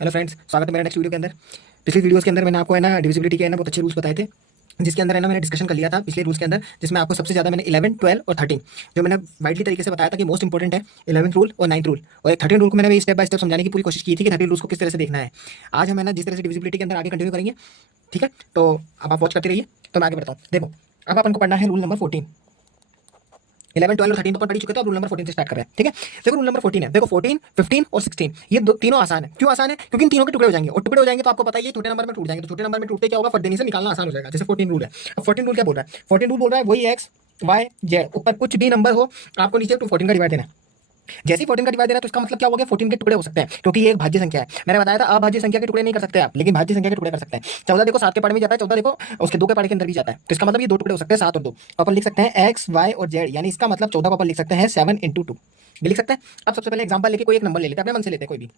Hello friends, स्वागत है मेरा नेक्स्ट वीडियो के अंदर। पिछली वीडियोस के अंदर मैंने आपको है ना डिविजिबिलिटी के है ना बहुत अच्छे रूल्स बताए थे, जिसके अंदर है ना मैंने डिस्कशन कर लिया था पिछले रूल्स के अंदर, जिसमें आपको सबसे ज़्यादा मैंने 11, 12 और 13 जो मैंने वाइडली तरीके से बताया था कि मोस्ट इंपॉर्टेंट है 11th रूल और 9th रूल, और एक 13 रूल को मैंने भी स्टेप बाय स्टेप समझाने की पूरी कोशिश की थी कि 13 रूल्स को किस तरह से देखना है। आज हम है ना जिस तरह से डिविजिबिलिटी के अंदर आगे कंटिन्यू करेंगे, ठीक है। तो अब आप वॉच करते रहिए, तो मैं आगे बढ़ता हूँ। देखो, अब अपन को पढ़ना है रूल नंबर 14। 11, 12 और 13 तो अपन पढ़ चुके थे, अब रूल नंबर 14 से स्टार्ट कर रहे हैं, ठीक है। देखो रूल नंबर 14 है, देखो 14, 15 और 16 ये दो तीनों आसान है। क्यों आसान है? क्योंकि इन तीनों के टुकड़े हो जाएंगे, और टुकड़े हो जाएंगे तो आपको पता ही है छोटे नंबर में टूट जाएंगे, तो छोटे नंबर में टूटते क्या होगा, फटदेनी से निकालना आसान हो जाएगा, जैसे 14 रूल है। अब 14 रूल क्या बोल रहा है? 14 रूल बोल रहा है वही एक्स वाई जेड ऊपर कुछ भी नंबर हो, आपको नीचे 14 का डिवाइड देना है। जैसे ही 14 का डिवाइड देना है तो इसका मतलब क्या हो गया, 14 के टुकड़े हो सकते हैं, क्योंकि ये एक भाज्य संख्या है। मैंने बताया था अभाज्य संख्या के टुकड़े नहीं कर सकते आप, लेकिन भाज्य संख्या के टुकड़े कर सकते हैं। 14 देखो 7 के पार्ट में जाता है, 14 देखो उसके 2 के पार्ट के अंदर भी जाता है, तो इसका मतलब ये दो टुकड़े हो सकते हैं, 7 और 2। अपन लिख सकते हैं एक्स वाई और जेड, यानी इसका मतलब 14 को अपन लिख सकते हैं 7 × 2 भी लिख सकते हैं। अब सबसे पहले एग्जांपल लेके कोई एक नंबर ले लेते हैं, अपने मन से लेते हैं कोई भी।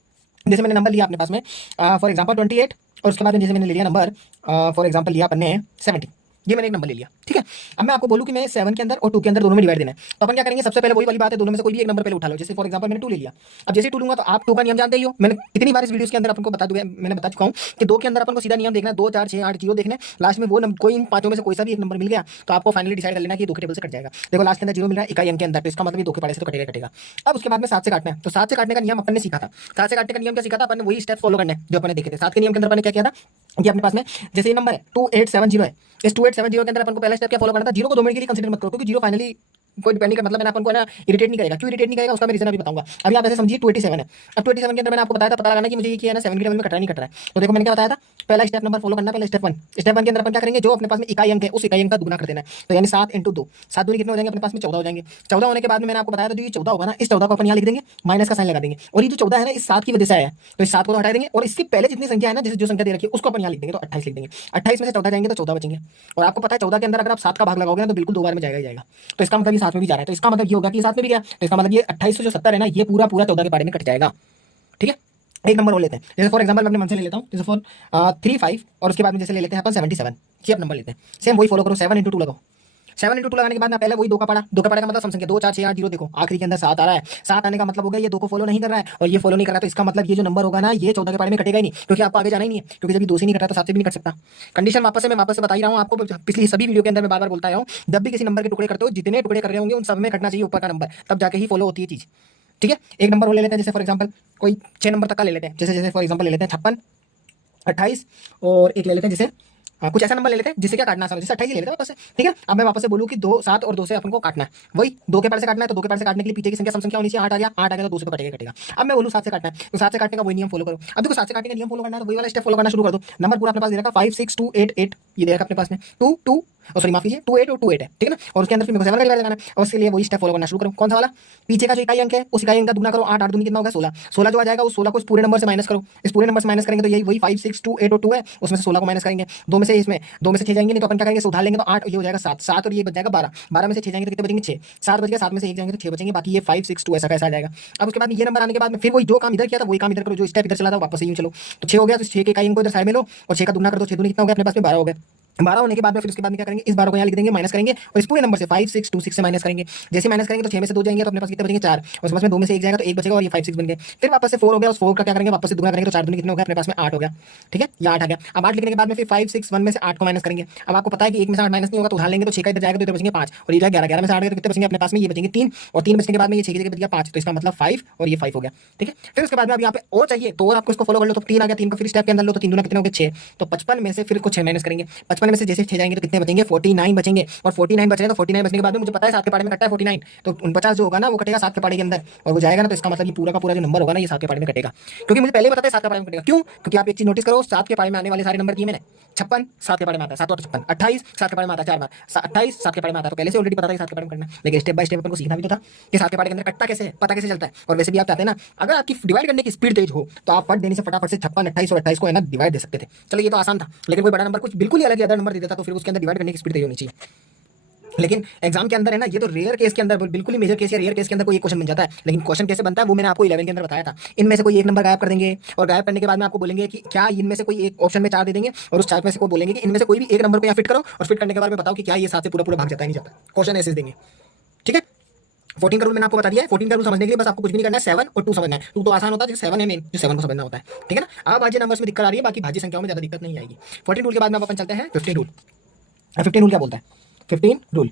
जैसे मैंने नंबर लिया अपने पास में फॉर एग्जांपल 28, और उसके बाद में जैसे मैंने ले लिया नंबर फॉर एग्जांपल लिया अपन ने 70। ये मैंने एक नंबर ले लिया, ठीक है। अब मैं आपको बोलूं कि मैं 7 के अंदर और 2 के अंदर दोनों में डिवाइड देना है, तो अपन क्या करेंगे, सबसे पहले वही वाली बात है, दोनों में से कोई भी एक नंबर पहले उठा लो। जैसे फॉर एग्जांपल मैंने 2 ले लिया, अब जैसे 2 लूंगा तो आप 2 का नियम जानते ही हो, मैंने कितनी बार इस वीडियो के अंदर आपको बता दूंगा, मैंने बता चुका हूं कि 2 के अंदर अपन को सीधा नियम देखना है, 2 4 6 8 जीरो देखना है, लास्ट में वो कोई इन पांचों में से कोई सा भी एक नंबर मिल गया तो आपको फाइनली डिसाइड कर लेना कि 2 के टेबल से कट जाएगा। देखो लास्ट के अंदर जीरो मिल रहा है इकाई अंक के अंदर, तो इसका मतलब ये 2 के पाड़े से तो कटेगा कटेगा। अब उसके बाद में 7 से काटना है, तो 7 से काटने का नियम अपन ने सीखा था। 7 से काटने का नियम क्या सीखा था अपन ने, वही स्टेप फॉलो करना है जो अपन ने देखे थे। 7 के नियम के अंदर अपन ने क्या किया था कि अपने पास में जैसे ये नंबर है 2870 है, इस 2870 के अंदर अपन को पहला स्टेप क्या फॉलो करना था, जीरो को 2 मिनट के लिए कंसीडर मत करो, क्योंकि जीरो फाइनली कोई डिपेंड नहीं कर, मतलब मैंने अपन को ना इरिटेट नहीं करेगा। क्यों इरिटेट नहीं करेगा उसका मैं रीजन अभी बताऊंगा। अभी आप ऐसे समझिए 27 है, अब 27 के अंदर मैंने आपको बताया था पता लगाना कि मुझे ये किया ना 7 के टेबल में कट रहा है नहीं कट रहा है। तो देखो मैंने क्या बताया था, पहला स्टेप नंबर फॉलो करना, पहला स्टेप 1। स्टेप 1 के अंदर अपन क्या करेंगे, जो अपने पास में इकाई अंक है उस इकाई अंक का दुगना कर देना है, तो यानी 7 × 2, 7 दूनी कितने हो जाएंगे अपने पास में 14 हो जाएंगे। 14 होने के बाद में मैंने आपको बताया था जो ये 14 होगा ना, इस 14 को अपन यहाँ लिख देंगे, माइनस का साइन लगा देंगे, और ये जो 14 है ना इस 7 की वजह से आया है, तो इस 7 को तो हटा देंगे, और इसके पहले जितनी संख्या है ना, जैसे जो संख्या दे रखी है उसको अपन यहाँ लिख देंगे, तो 28 लिख देंगे। 28 में से 14 जाएंगे तो 14 बचेंगे, और आपको पता है 14 के अंदर अगर आप 7 का भाग लगाओगे ना तो बिल्कुल 2 बार में जाएगा ही जाएगा, तो इसका मतलब ये 7 में भी जा रहा है, तो इसका मतलब ये होगा कि 7 में भी गया, तो इसका मतलब ये 28 से जो 70 है ना ये पूरा पूरा 14 के बारे में कट जाएगा, ठीक है। एक नंबर और लेते हैं, जैसे फॉर एग्जांपल मैं अपने मन से ले लेता हूँ, जैसे फॉर 3 5, और उसके बाद में जैसे ले लेते हैं अपन 77, ये आप नंबर लेते हैं, सेम वही फॉलो करो, 7 × 2 लगाओ। 7 × 2 लगाने के बाद ना पहले वही 2 का पड़ा, 2 का पड़ा का मतलब सम संख्या 2 4 6 8 0, देखो आखिरी के अंदर 7 आ रहा है, 7 आने का मतलब होगा ये 2 को फॉलो नहीं कर रहा है, और ये फॉलो नहीं कर रहा है, तो इसका मतलब ये जो नंबर होगा ना ये 14 के बारे में कटेगा ही नहीं, क्योंकि आपको आगे जाना ही नहीं है, क्योंकि जब ये 2 से नहीं कटा तो 7 से भी नहीं कट सकता। कंडीशन मैं वापस से बता ही रहा हूँ आपको, पिछली सभी वीडियो के अंदर मैं बार बार बोलता रहा हूँ, जब भी किसी नंबर के टुकड़े करते हो जितने टुकड़े कर रहे होंगे उन सब में कटना चाहिए ऊपर का नंबर, तब जाके ही फॉलो होती है चीज, ठीक है। एक नंबर और ले लेते हैं, जैसे फॉर एग्जांपल कोई 6 नंबर तक का ले लेते हैं, जैसे जैसे फॉर एग्जांपल ले लेते हैं 56, 28, और एक ले लेते हैं जैसे कुछ ऐसा नंबर ले लेते हैं जिससे क्या काटना आसान हो, जैसे 28 ही ले लेते हैं वापस से, ठीक है। अब मैं वापस से बोलूँ कि 2 7 और 2 से अपन को काटना है, वही 2 के पार से काटना है, तो 2 के पार से काटने के लिए पीछे की संख्या सम संख्या होनी चाहिए, 8 आ गया, 8 आ गया तो 2 से तो कटेगा कटेगा। अब मैं बोलूँ 7 से काटना है, तो 7 से काटने का वही नियम फॉलो करो। अब देखो 7 से काटने का नियम फॉलो करना है तो वही वाला स्टेप फॉलो करना शुरू कर दो। नंबर पूरा अपने पास दे रखा 5 6 2 8 8, ये दे रखा अपने पास में 2 2, और सॉरी माफ कीजिए 2 8 और 2 8 है, ठीक है ना, और उसके अंदर फिर मेरे को 7 का डिवाइड लगाना है, और उसके लिए वही स्टेप फॉलो करना शुरू करो। कौन सा वाला, पीछे का जो इकाई अंक है उस इकाई अंक का दुगना करो, 8 8 दूनी कितना होगा 16, 16 जो आ जाएगा उस 16 को इस पूरे नंबर से माइनस करो, इस पूरे नंबर से माइनस करेंगे तो यही वही 5 6 2 8 और 2 है, उसमें से 16 को माइनस करेंगे, 2 में से इसमें 2 में से 6 जाएंगे, नहीं तो अपन क्या करेंगे उधार लेंगे, तो 8 ये हो जाएगा 7 7, और ये बच जाएगा 12, 12 में से 6 जाएंगे तो कितने बचेंगे 6, 7 बच गया, 7 में से 1 जाएंगे तो 6 बचेंगे, बाकी ये 5 6 2 ऐसा कैसा आ जाएगा। अब उसके बाद ये नंबर आने के बाद में फिर वही जो काम इधर किया था वही काम इधर करो, जो स्टेप इधर चला था वापस से यूं चलो, तो 6 हो गया, तो 6 के इकाई इनको इधर साइड में लो, और 6 का दुगना कर दो, 6 दूनी कितना हो गया अपने पास में 12 हो गए। 12 होने के बाद में फिर उसके बाद में क्या करेंगे, इस 12 को यहाँ लिख देंगे, माइनस करेंगे, और इस पूरे नंबर से 5 6 2 6 से माइनस करेंगे, जैसे माइनस करेंगे तो 6 में से 2 जाएंगे तो अपने पास कितने बचेंगे 4, और उसके पास में 2 में से 1 जाएगा तो 1 बचेगा, और ये 5 6 बन गए। फिर वापस से 4 हो गया, उस 4 का क्या करेंगे वापस से दुगना करेंगे, तो 4 दूनी कितने हो गया अपने पास में 8 हो गया, ठीक है, ये 8 आ गया। अब 8 लिखने के बाद में फिर 5 6 1 में से 8 को माइनस करेंगे। अब आपको पता है कि 1 में से 8 माइनस नहीं होगा, तो उधार लेंगे तो 6 का इधर जाएगा तो इधर बचेंगे 5, और इधर 11 11 में से 8 गए तो कितने बचेंगे अपने पास में, ये बचेंगे 3, और 3 बचने के बाद में ये 6 की जगह बच गया 5, तो इसका मतलब 5 और ये 5 हो गया, ठीक है। फिर उसके बाद में अब यहाँ पे और चाहिए तो और आपको इसको फॉलो कर लो, तो 3 आ गया, 3 को फिर स्टेप के अंदर लो, तो 3 दूना कितने हो गए 6, तो 55 में से फिर कुछ 6 माइनस करेंगे, 55 में से जैसे 6 जाएंगे तो कितने बचेंगे 49 बचेंगे, और 49 बच रहे हैं, तो 49 बचने के बाद में मुझे पता है 7 के पारे में कटा है 49, तो 49 जो होगा ना वो कटेगा 7 के पारे के अंदर, और वो जाएगा ना, तो इसका मतलब ये पूरा का पूरा जो नंबर होगा ना ये 7 के पारे में कटेगा, क्योंकि मुझे पहले ही पता है 7 के पारे में कटेगा। क्यों? क्योंकि आप एक चीज नोटिस करो, 7 के पारे में आने वाले सारे नंबर किए मैंने, 56 7 के पारे में आता है, 7 और 56 28 7 के पारे में आता है 4 बार, 28 7 के पारे में आता है, तो पहले से ऑलरेडी पता था कि 7 के पारे में करना है, लेकिन स्टेप बाय स्टेप अपन को सीखना भी तो था कि 7 के पारे के अंदर कटता कैसे है, पता कैसे चलता है। और वैसे भी आप चाहते हैं ना, अगर आपकी डिवाइड करने की स्पीड तेज हो तो आप फट देने से फटाफट से 56 28 और 28 को है ना डिवाइड दे सकते थे। चलो ये तो आसान था, लेकिन कोई बड़ा नंबर कुछ बिल्कुल ही अलग अदर नंबर दे देता तो फिर उसके अंदर डिवाइड करने की स्पीड तेज होनी चाहिए। लेकिन एग्जाम के अंदर है ना, ये तो रेयर केस के अंदर, बिल्कुल ही मेजर केस या रेयर केस के अंदर कोई एक क्वेश्चन बन जाता है, लेकिन क्वेश्चन कैसे बनता है वो मैंने आपको 11 के अंदर बताया था। इनमें से कोई एक नंबर गायब कर देंगे, और गायब करने के बाद में आपको बोलेंगे कि क्या इनमें से कोई एक ऑप्शन में 4 दे देंगे, और उस 4 में से कोई बोलेंगे कि इनमें से कोई भी एक नंबर को यहाँ फिट करो, और फिट करने के बाद में बताओ कि क्या ये 7 से पूरा पूरा भाग जाता है नहीं जाता, क्वेश्चन ऐसे देंगे, ठीक है। 14 का रूल मैंने आपको बता दिया है। 14 का रूल समझने के लिए बस आपको कुछ भी नहीं करना है, 7 और 2 समझना है। 2 तो आसान होता है, 7 है मेन, जो 7 को समझना होता है, ठीक है ना। अब भाज्य नंबर्स में दिक्कत आ रही है, बाकी भाज्य संख्याओं में ज्यादा दिक्कत नहीं आएगी। 14 रूल के बाद में अपन चलते हैं 15 रूल। 15 रूल क्या बोलता है? 15 रूल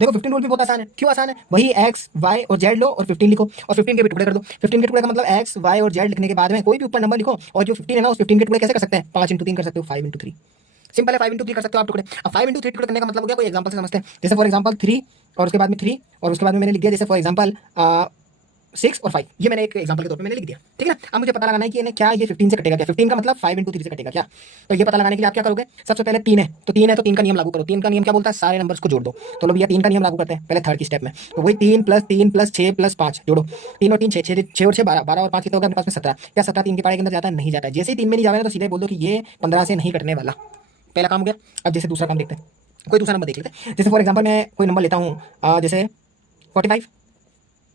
देखो, 15 रूल भी बहुत आसान है। क्यों आसान है? वही एक्स वाई और जेड लो और 15 लिखो और 15 के भी टुकड़े कर दो। 15 के टुकड़े का मतलब एक्स वाई और जेड लिखने के बाद में कोई भी ऊपर नंबर लिखो और जो 15 है ना उस 15 के टुकड़े कैसे कर सकते हैं? 5 × 3 कर सकते हो, 5 × 3 सिंपल है। 5 × 3 कर सकते हो आप टुकड़े। अब 5 × 3 टुकड़े करने का मतलब हो गया, कोई एग्जांपल से समझते हैं। जैसे फॉर एग्जांपल 3 और उसके बाद में 3 और उसके बाद में मैंने लिख दिया जैसे फॉर एग्जांपल 6 और 5, ये मैंने एक एग्जांपल के तौर पे मैंने लिख दिया, ठीक है ना। अब मुझे पता लगाना है कि क्या ये 15 से कटेगा क्या? 15 का मतलब 5 × 3 से कटेगा क्या? तो ये पता लगाने के लिए आप क्या करोगे? सबसे पहले 3 है तो 3 है तो 3 का नियम लागू करो। 3 का नियम क्या बोलता है? सारे नंबर्स को जोड़ दो। तो लो भैया 3 का नियम लागू करते हैं पहले थर्ड की स्टेप में। तो वही 3 + 3 + 6 + 5 जोड़ो। 3 और 3 6, 6 और 6 12, 12 और 5 कितना होगा अपने पास में 17। क्या 17 3 के पारे के अंदर जाता है? नहीं जाता है। जैसे ही 3 में नहीं जाएगा तो सीधे बोल दो कि ये 15 से नहीं कटने वाला। पहला काम हो गया। अब जैसे दूसरा काम देखते हैं, कोई दूसरा नंबर देख लेते हैं। जैसे फॉर एग्जांपल मैं कोई नंबर लेता हूँ जैसे 45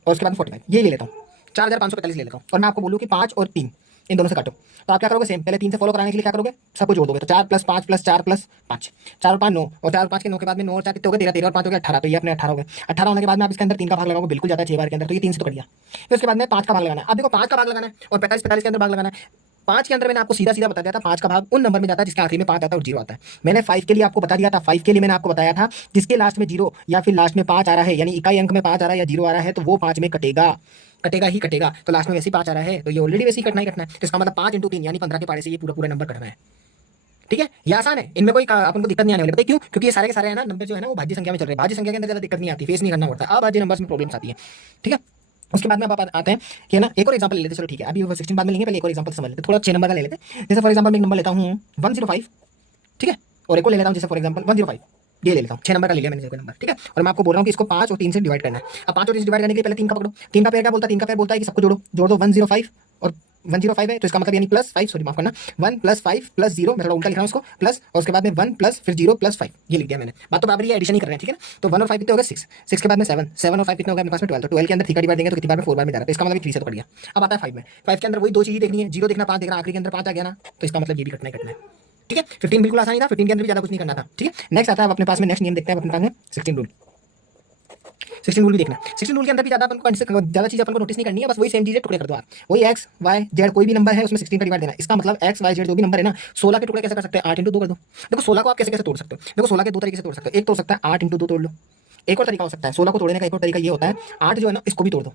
और उसके बाद 45 ये ले लेता हूँ, 4545 ले लेता हूँ और मैं आपको बोलूँ कि 5 और 3 इन दोनों से काटो। तो आप क्या करोगे? सेम पहले 3 से फॉलो कराने के लिए क्या करोगे? सबको जोड़ दोगे। तो 4 + 5 + 4 + 5, 4 और 5 9 और 4 और 5 के 9 के बाद में 9 और 4 कितने हो गए? 13, 13 और 5 हो गया 18। तो ये अपने 18 हो गए। 18 होने के बाद में आप इसके अंदर 3 का भाग लगाओगे, बिल्कुल जाता है 6 बार के अंदर, तो ये 3 से तो कट गया। फिर उसके बाद में 5 का भाग लगाना है। अब देखो 5 का भाग लगाना है और 45 45 के अंदर भाग लगाना है। 5 के अंदर मैंने आपको सीधा सीधा बता दिया था 5 का भाग उन नंबर में जाता है जिसके आखिरी में 5 आता है और 0 आता है। मैंने 5 के लिए आपको बता दिया था, 5 के लिए मैंने आपको बताया था जिसके लास्ट में 0 या फिर लास्ट में 5 आ रहा है, यानी इकाई अंक में 5 आ रहा है या 0 आ रहा है तो वो 5 में कटेगा, कटेगा ही कटेगा। तो लास्ट में वैसे ही 5 आ रहा है तो ये ऑलरेडी वैसे ही कटना ही कटना है। तो इसका मतलब 5 × 3 यानी 15 के पारे से ये पूरा पूरा नंबर कटना है, ठीक है। ये आसान है, इनमें कोई अपन को दिक्कत नहीं आने वाली। पता है क्यों? क्योंकि ये सारे के सारे है ना नंबर जो है ना वो भाज्य संख्या में चल रहे हैं। भाज्य संख्या के अंदर ज्यादा दिक्कत नहीं आती, फेस नहीं करना पड़ता। अब भाज्य नंबर्स में प्रॉब्लम्स आती है, ठीक है। उसके बाद में आप आते हैं कि है ना एक और एग्जांपल ले लेते हैं। चलो ठीक है, अभी 16 बाद में लेंगे, पहले एक और एग्जांपल समझ लेते हैं। थोड़ा 6 नंबर का ले लेते हैं। जैसे फॉर एग्जांपल मैं एक नंबर लेता हूँ 105, ठीक है, और एक और ले लेता हूँ जैसे फॉर एग्जांपल 105, ये ले लेता हूँ। 6 नंबर का ले लिया मैंने कोई नंबर, ठीक है। और मैं आपको बोल रहा हूँ कि इसको 5 और 3 से डिवाइड करना है। अब 5 और 3 से डिवाइड करने के लिए पहले 3 का पकड़ो। 3 का पेयर क्या बोलता है? 3 का पेयर बोलता है कि सबको जोड़ो, जोड़ दो 105 और 105 है तो इसका मतलब यानी +5, सॉरी माफ करना, 1 + 5 + 0, मैं थोड़ा उल्टा लिख रहा हूँ उसको, प्लस और उसके बाद में 1 + फिर 0 + 5, ये लिख दिया मैंने। बात तो बराबर ही, एडिशन ही कर रहे हैं, ठीक है ना। तो 1 और 5 कितने हो गए? 6, 6 के बाद में 7, 7 और 5 कितने हो गए अपने पास में? 12। तो 12 के अंदर 3 का डिवाइड देंगे तो कितनी बार में? 4 बार में जा रहा है, तो इसका मतलब 3 से तो कट गया। अब आता है 5 में। 5 के अंदर वही दो चीजें देखनी है, 0 देखना, 5 देखना, आखिरी के अंदर 5 आ गया ना, तो इसका मतलब ये भी कटना ही कटना है, ठीक है। 15 बिल्कुल आसानी था, 15 के अंदर भी ज्यादा कुछ नहीं करना था, ठीक है। नेक्स्ट आता है अपने पास में, नेक्स्ट नियम देखते हैं अपने पास में 16 रूल। 16 रूल भी देखना। 16 रूल के अंदर भी ज्यादा चीज अपन को नोटिस नहीं करनी है, बस वही सेम चीजें टुकड़े कर दो आप। वही एक्स वाई जेड कोई भी नंबर है उसमें 16 का डिवाइड देना। इसका मतलब एक्स वाई जेड जो भी नंबर है ना, 16 के टुकड़े कैसे कर सकते हैं? 8 × 2 कर दो। देखो 16 को आप कैसे कैसे तोड़ सकते हो? देखो 16 के दो तरीके से तोड़ सकते हो। एक तो हो सकता है 8 × 2 तोड़ लो। एक और तरीका हो सकता है 16 को तोड़ने का, एक और तरीका ये होता है 8 जो है ना इसको भी तोड़ दो,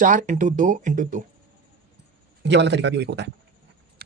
4 × 2 × 2, ये वाला तरीका भी एक होता है।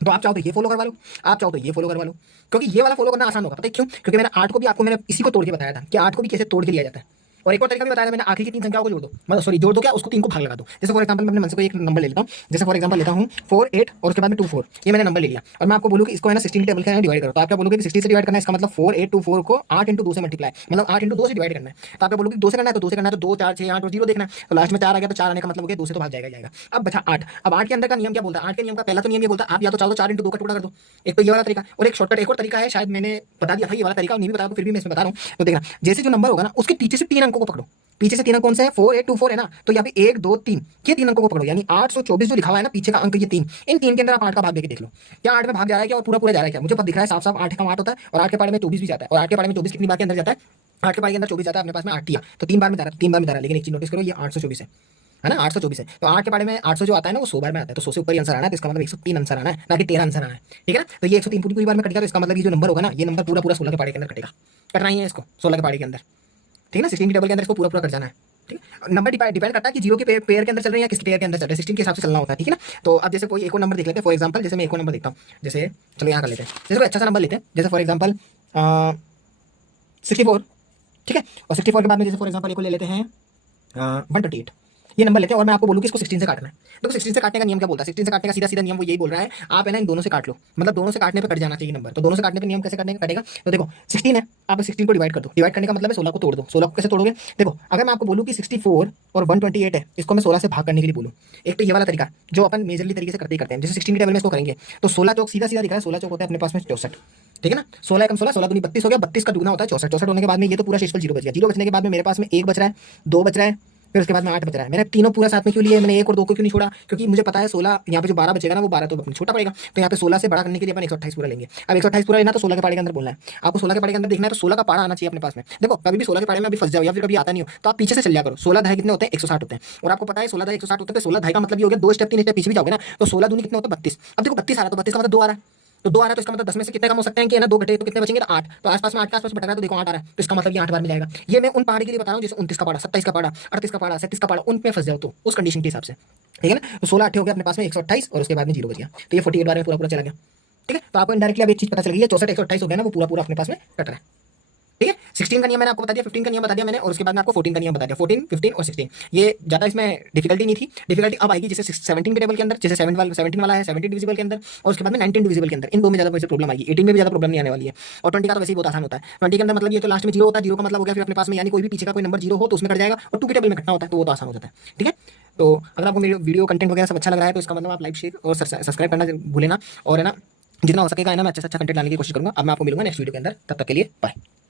तो आप चाहो तो ये फॉलो करवा लो, आप चाहो तो ये फॉलो करवा लो, क्योंकि ये वाला फॉलो करना आसान होगा। पता है क्यों? क्योंकि मैंने 8 को भी आपको मैंने इसी को तोड़ के बताया था कि 8 को भी कैसे तोड़ के लिया जाता है। और एक और तरीका भी बताया था मैंने, आखिरी की 3 संख्याओं को जोड़ दो, मतलब सॉरी जोड़ दो क्या, उसको 3 को भाग लगा दो। जैसे फॉर एग्जांपल मैं अपने मन से कोई एक नंबर ले लेता हूँ, जैसे फॉर एग्जांपल लेता हूँ 4 8 और उसके बाद में 2 4, ये मैंने नंबर ले लिया और मैं आपको बोलूँ कि इसको है ना 16 टेबल के डिवाइड करो। तो आप क्या बोलोगे कि 60 से डिवाइड करना है, इसका मतलब 4 8 2 4 को 8 × 2 से मल्टीप्लाई, मतलब 8 × 2 से डिवाइड करना है। तो आप क्या बोलोगे 2 से करना है, तो 2 से करना है, तो 2 4 6 8 और 0 देखना है। तो लास्ट में 4 आ गया तो 4 आने का मतलब हो गया 2 से तो भाग जाएगा जाएगा। अब बचा 8। अब 8 के अंदर का नियम क्या बोलता है? 8 के नियम का पहला तो नियम ये बोलता है आप या तो चाहो तो 4 × 2 का टुकड़ा कर दो, एक तो ये वाला तरीका। और एक शॉर्टकट एक और तरीका है, शायद मैंने बता दिया था ये वाला तरीका, नहीं भी बता, तो फिर भी मैं इसमें बता रहा हूँ। तो देखना, जैसे जो नंबर होगा ना उसके पीछे से 3 अंकों को पकड़ो। पीछे से 3 अंक कौन से हैं? 4 8 2 4 है ना, तो यहाँ पे 1 2 3 ये 3 अंकों को पकड़ो, यानी 824 जो लिखा हुआ है ना पीछे का अंक, ये 3, इन 3 के अंदर आप 8 का भाग देके देख लो, क्या 8 में भाग जा रहा है क्या और पूरा पूरा जा रहा है क्या? मुझे पता दिख रहा है साफ साफ 8 का 8 होता है और 8 के पारे में 24 भी जाता है, और 8 के पारे में 24 कितनी बार के अंदर जाता है? 8 के पारे के अंदर 24 जाता है, अपने पास में 8 किया तो 3 बार में जा रहा है, 3 बार में जा रहा है। लेकिन एक चीज नोटिस करो, ये 824 है ना, 824 है। तो 8 के बारे में 800 जो आता है ना वो 100 बार में आता है, तो 100 से ऊपर ही आंसर आना है, तो इसका मतलब 103 आंसर आना है, ना कि 13 आंसर आना है, ठीक है ना। तो ये 103 पूरी पूरी बार में कटेगा, तो इसका मतलब ये जो नंबर होगा ना, ये नंबर पूरा पूरा 16 के पारे के अंदर कटेगा, कटना ही है इसको 16 के पारे के अंदर, ठीक है ना। 16 की टेबल के अंदर इसको पूरा पूरा कट जाना है, ठीक है। नंबर डिपेंड करता है कि 0 के पेयर के अंदर चल रहे हैं या किसके पेयर के अंदर चल रहे हैं, 16 के हिसाब से चलना होता है, ठीक है ना। तो अब जैसे कोई एक और नंबर देख लेते हैं, फॉर एग्जांपल जैसे मैं एक और नंबर देखता हूँ, जैसे चलो यहाँ कर लेते हैं, जैसे कोई अच्छा सा नंबर लेते हैं, जैसे फॉर एग्जांपल 64, ठीक है। और 64 के बाद में जैसे फॉर एग्जांपल एक को ले लेते हैं 128, ये नंबर लेते हैं और मैं आपको बोलूँ कि इसको 16 से काटना है। देखो 16 से काटने का नियम क्या बोलता है? 16 से काटने का सीधा सीधा नियम वो यही बोल रहा है, आप है ना इन दोनों से काट लो, मतलब दोनों से काटने पे कट जाना चाहिए नंबर। तो दोनों से काटने पे नियम कैसे करने का कटेगा? तो देखो 16 है, आप 16 को डिवाइड कर दो, डिवाइड करने का मतलब है 16 को तोड़ दो। 16 को कैसे तोड़ोगे? देखो अगर मैं आपको बोलूँ कि 64 और 128 है, इसको मैं 16 से भाग करने के लिए बोलूँ, एक तो ये वाला तरीका जो अपन मेजरली तरीके से करते ही करते हैं, जैसे 16 के टेबल में इसको करेंगे तो 16 चौक सीधा सीधा दिखा है, 16 चौक होता है अपने पास में 64, ठीक है ना। 16 कम 16, 16 दूनी 32 हो गया, 32 का दुगना होता है 64, 64 होने के बाद में ये तो पूरा शेषफल 0 बच गया। 0 बचने के बाद में मेरे पास में 1 बच रहा है, 2 बच रहा है, फिर उसके बाद में 8 बच रहा है। मैंने तीनों पूरा साथ में क्यों लिए, मैंने 1 और 2 को क्यों नहीं छोड़ा, क्योंकि मुझे पता है 16 यहाँ पे जो 12 बचेगा ना वो 12 तो अपने छोटा पड़ेगा, तो यहाँ पे 16 से बड़ा करने के लिए अपन 128 पूरा लेंगे। अब 128 पूरा लेना तो 16 के पाड़े के अंदर बोलना है आपको, 16 के पाड़े के अंदर देखना है तो 16 का पाड़ा आना चाहिए अपने पास में। देखो कभी भी 16 के पाड़े में अभी फंस जाओ या फिर कभी आता नहीं हो तो आप पीछे से चल जाया करो। 16 दहाई कितने होते हैं, 160 होते हैं, और आपको पता है 16 दहाई 160 होते हैं, तो 16 दहाई का मतलब ये हो गया 2 स्टेप 3 स्टेप पीछे भी जाओगे ना तो 16 दूनी कितने होते हैं 32। अब देखो 32 आ रहा है तो 32 का मतलब 2 आ रहा है, तो 2 आ रहा है तो इसका मतलब 10 में से कितने कम हो सकते हैं कि है ना 2 घटे तो कितने बचेंगे, तो 8, तो आसपास में 8 के आसपास भटक रहा है तो देखो 8 आ रहा है, तो इसका मतलब ये 8 बार में जाएगा। ये मैं उन पहाड़ी के लिए बता रहा हूँ जैसे 29 का पाड़ा, 27 का पाड़ा, 38 का पाड़ा, 37 का पाड़ा, उन पे फंस जाओ तो उस कंडीशन के हिसाब से, ठीक है ना। तो 16 8 हो गया अपने पास में 128 और उसके बाद में 0 बच गया, तो ये 48 बार में पूरा पूरा चला गया, ठीक है। तो आपको इनडायरेक्टली अब एक चीज पता चल गई है, 64 128 हो गया ना वो पूरा पूरा अपने पास में कट रहा है, ठीक है। 16 का नियम मैंने आपको बता दिया, 15 का नियम बता दिया मैंने, और उसके बाद में आपको 14 का नियम बता दिया। 14 15 और 16 ये ज्यादा इसमें डिफिकल्टी नहीं थी, डिफिकल्टी अब आएगी जैसे 17 के टेबल के अंदर, जैसे 17 वाला है 17 डिविजिबल के अंदर, और उसके बाद में 19 डिविजिबल के अंदर, इन दो में ज्यादा प्रॉब्लम आएगी, 18 में भी ज्यादा प्रॉब्लम नहीं आने वाली है। और 20 का तो वैसे ही बहुत आसान होता है, 20 के अंदर मतलब ये तो लास्ट में 0 होता है, 0 का मतलब हो गया फिर अपने पास में यानी कोई भी पीछे का कोई नंबर 0 हो तो उसमें कट जाएगा, और 2 के टेबल में कटना होता है तो वो तो आसान हो जाता है, ठीक है। तो अगर आपको मेरे वीडियो कंटेंट वगैरह सब अच्छा लग रहा है तो इसका मतलब आप लाइक शेयर और सब्सक्राइब करना भूले ना, और है ना जितना हो सकेगा है ना मैं अच्छा से अच्छा कंटेंट लाने की कोशिश करूंगा। अब मैं आपको मिलूंगा नेक्स्ट वीडियो के अंदर, तब तक के लिए बाय।